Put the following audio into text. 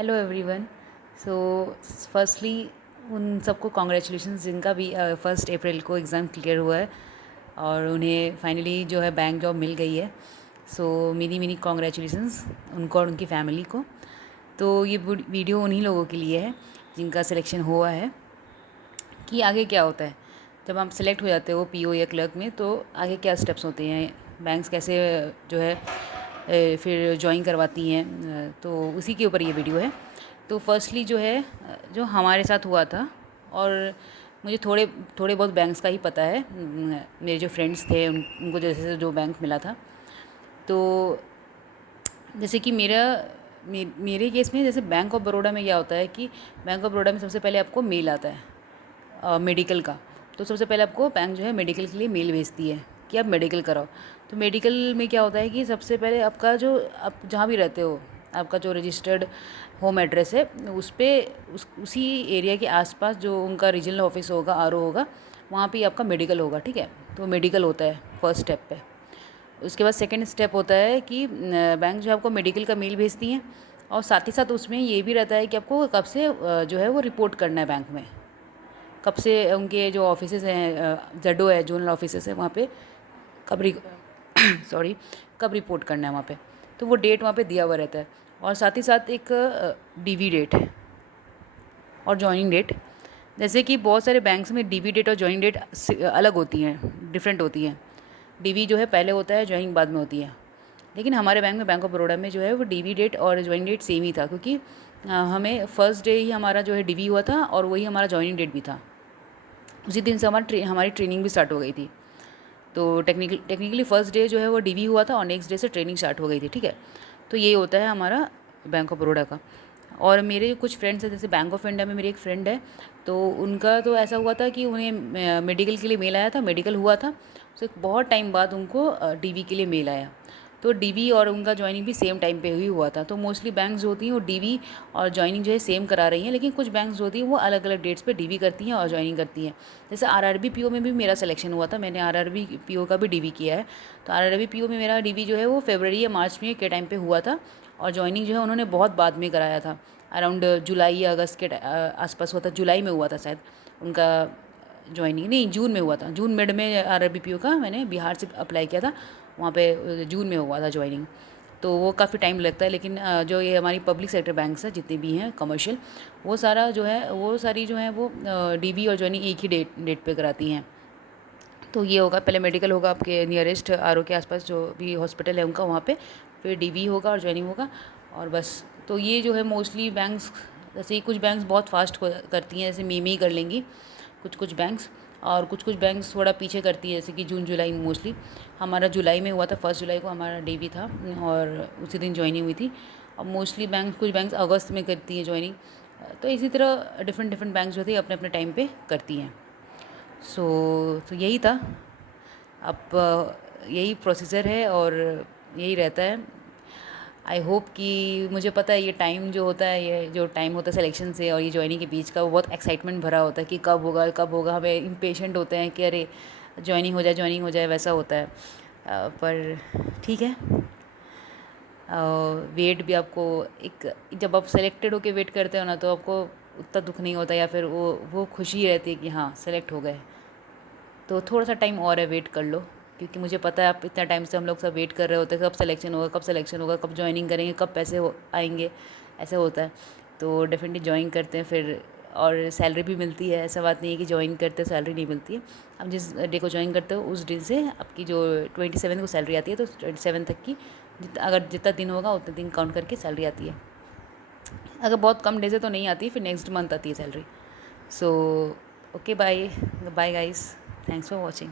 Hello everyone. So firstly उन सबको congratulations जिनका भी 1 अप्रैल को एग्ज़ाम क्लियर हुआ है और उन्हें फाइनली जो है बैंक जॉब मिल गई है। सो मेनी मेनी कॉन्ग्रेचुलेशंस उनको और उनकी फैमिली को। तो ये वीडियो उन्हीं लोगों के लिए है जिनका सिलेक्शन हुआ है कि आगे क्या होता है जब आप सेलेक्ट हो जाते हो पीओ या क्लर्क में, तो आगे क्या स्टेप्स होते हैं, बैंक्स कैसे जो है फिर ज्वाइन करवाती हैं। तो उसी के ऊपर ये वीडियो है। तो फर्स्टली जो है जो हमारे साथ हुआ था, और मुझे थोड़े थोड़े बहुत बैंक्स का ही पता है। मेरे जो फ्रेंड्स थे उनको जैसे जो बैंक मिला था, तो जैसे कि मेरे केस में जैसे बैंक ऑफ बड़ौदा में क्या होता है कि बैंक ऑफ बड़ौदा में सबसे पहले आपको मेल आता है मेडिकल का। तो सबसे पहले आपको बैंक जो है मेडिकल के लिए मेल भेजती है कि आप मेडिकल कराओ। तो मेडिकल में क्या होता है कि सबसे पहले आपका जो आप जहाँ भी रहते हो, आपका जो रजिस्टर्ड होम एड्रेस है उस पर उसी एरिया के आसपास जो उनका रीजनल ऑफिस होगा, आरओ होगा, वहाँ पे आपका मेडिकल होगा। ठीक है, तो मेडिकल होता है फर्स्ट स्टेप पे। उसके बाद सेकंड स्टेप होता है कि बैंक जो है आपको मेडिकल का मेल भेजती हैं, और साथ ही साथ उसमें ये भी रहता है कि आपको कब से जो है वो रिपोर्ट करना है बैंक में, कब से उनके जो ऑफिसेज हैं, जेडो है, जोनल ऑफिसेज है, वहाँ पे कब सॉरी कब रिपोर्ट करना है वहाँ पे। तो वो डेट वहाँ पे दिया हुआ रहता है, और साथ ही साथ एक डीवी डेट और जॉइनिंग डेट। जैसे कि बहुत सारे बैंक्स में डीवी डेट और जॉइनिंग डेट अलग होती हैं, डिफरेंट होती हैं। डीवी जो है पहले होता है, जॉइनिंग बाद में होती है। लेकिन हमारे बैंक में, बैंक ऑफ बड़ौदा में जो है वो डीवी डेट और जॉइनिंग डेट सेम ही था, क्योंकि हमें फर्स्ट डे ही हमारा जो है डीवी हुआ था और वही हमारा जॉइनिंग डेट भी था। उसी दिन से हमारी ट्रेनिंग भी स्टार्ट हो गई थी। तो टेक्निकली फ़र्स्ट डे जो है वो डीवी हुआ था और नेक्स्ट डे से ट्रेनिंग स्टार्ट हो गई थी। ठीक है, तो ये होता है हमारा बैंक ऑफ बड़ौदा का। और मेरे कुछ फ्रेंड्स हैं, जैसे बैंक ऑफ इंडिया में मेरी एक फ्रेंड है, तो उनका तो ऐसा हुआ था कि उन्हें मेडिकल के लिए मेल आया था, मेडिकल हुआ था, तो बहुत टाइम बाद उनको डीवी के लिए मेल आया। तो डीवी और उनका ज्वाइनिंग भी सेम टाइम पे ही हुआ था। तो मोस्टली बैंक्स जो होती हैं वो डीवी और ज्वाइनिंग जो है सेम करा रही हैं, लेकिन कुछ बैंक्स जो होती हैं वो अलग अलग डेट्स पे डीवी करती हैं और ज्वाइनिंग करती हैं। जैसे आरआरबी पीओ में भी मेरा सिलेक्शन हुआ था, मैंने आरआरबी पीओ का भी डीवी किया है। तो आरआरबी पीओ में मेरा डीवी जो है वो फरवरी या मार्च में के टाइम पे हुआ था, और ज्वाइनिंग जो है उन्होंने बहुत बाद में कराया था, अराउंड जुलाई या अगस्त के आसपास हुआ था। जुलाई में हुआ था शायद उनका ज्वाइनिंग, नहीं जून में हुआ था। जून मिड में आरआरबी पीओ का मैंने बिहार से अप्लाई किया था, वहाँ पे जून में हुआ था ज्वाइनिंग। तो वो काफ़ी टाइम लगता है, लेकिन जो ये हमारी पब्लिक सेक्टर बैंक्स हैं जितने भी हैं कमर्शियल, वो सारा जो है वो सारी जो है वो डीवी और ज्वाइनिंग एक ही डेट पे कराती हैं। तो ये होगा, पहले मेडिकल होगा आपके नियरेस्ट आरओ के आसपास जो भी हॉस्पिटल है उनका, वहाँ पे फिर डीवी होगा और ज्वाइनिंग होगा, और बस। तो ये जो है मोस्टली बैंक्स, जैसे ही कुछ बैंक्स बहुत फास्ट करती हैं, जैसे मई में ही कर लेंगी कुछ कुछ बैंक्स, और कुछ कुछ बैंक्स थोड़ा पीछे करती है, जैसे कि जून जुलाई में मोस्टली। हमारा जुलाई में हुआ था, 1 जुलाई को हमारा डीवी था और उसी दिन ज्वाइनिंग हुई थी। और मोस्टली बैंक, कुछ बैंक्स अगस्त में करती हैं ज्वाइनिंग। तो इसी तरह डिफरेंट डिफरेंट बैंक्स जो थी अपने अपने टाइम पे करती हैं। तो यही था। अब यही प्रोसीजर है और यही रहता है। आई होप कि, मुझे पता है ये टाइम जो होता है, ये जो टाइम होता है सिलेक्शन से और ये ज्वाइनिंग के बीच का, वो बहुत एक्साइटमेंट भरा होता है कि कब होगा कब होगा। हमें इम्पेशेंट होते हैं कि अरे ज्वाइनिंग हो जाए, ज्वाइनिंग हो जाए, वैसा होता है। पर ठीक है, वेट भी आपको, एक जब आप सेलेक्टेड होके वेट करते हो ना, तो आपको उतना दुख नहीं होता, या फिर वो खुशी रहती है कि हाँ सेलेक्ट हो गए। तो थोड़ा सा टाइम और है, वेट कर लो, क्योंकि मुझे पता है आप इतना टाइम से हम लोग सब वेट कर रहे होते हैं, कब सिलेक्शन होगा, कब सिलेक्शन होगा, कब ज्वाइनिंग करेंगे, कब पैसे आएंगे, ऐसे होता है। तो डेफिनेटली ज्वाइन करते हैं फिर, और सैलरी भी मिलती है। ऐसा बात नहीं है कि ज्वाइन करते सैलरी नहीं मिलती है। आप जिस डे को ज्वाइन करते हो उस दिन से आपकी जो 27 को सैलरी आती है, तो 27 तक की अगर जितना दिन होगा उतने दिन काउंट करके सैलरी आती है। अगर बहुत कम डेज है तो नहीं आती, फिर नेक्स्ट मंथ आती है salary. So okay, bye bye guys, thanks for watching.